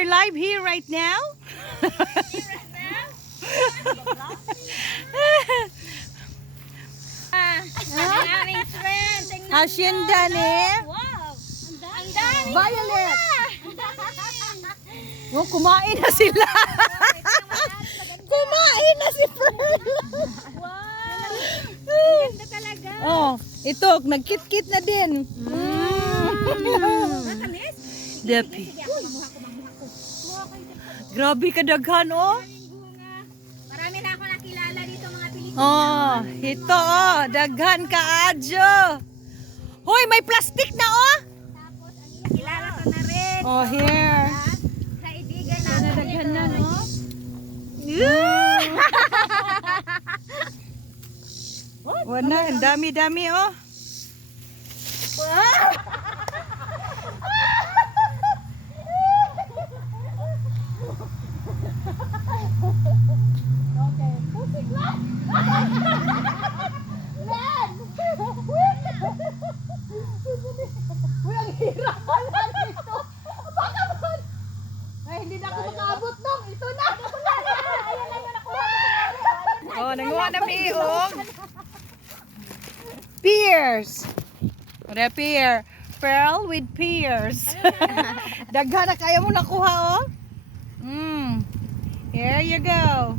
are live here right now. Aming friend. Tingnan Hacienda ni Wow! Ang dami! Violet. Oh, kumain na sila. Kumain na si Pearl. Wow! Ang ganda talaga. Oh, ito, nagkit-kit na din. Matamis? Depi. Sige, ako mamuha ko. Grabe kadaghan, oh. Bunga. Marami na ako nakilala dito mga Pilipino. Oh, ito, oh. Daghan ka, Adjo. Hoy, may plastic na, oh. Tapos, ang nakilala ko na rin. Oh, here. Kaibigan natin. Daghan na, no? Wala, ang dami-dami, oh. Oh, nanguha na biog. Pears. What a pear. Pearl with pears. Daghan na kaya mo nakuha, oh. Here you go.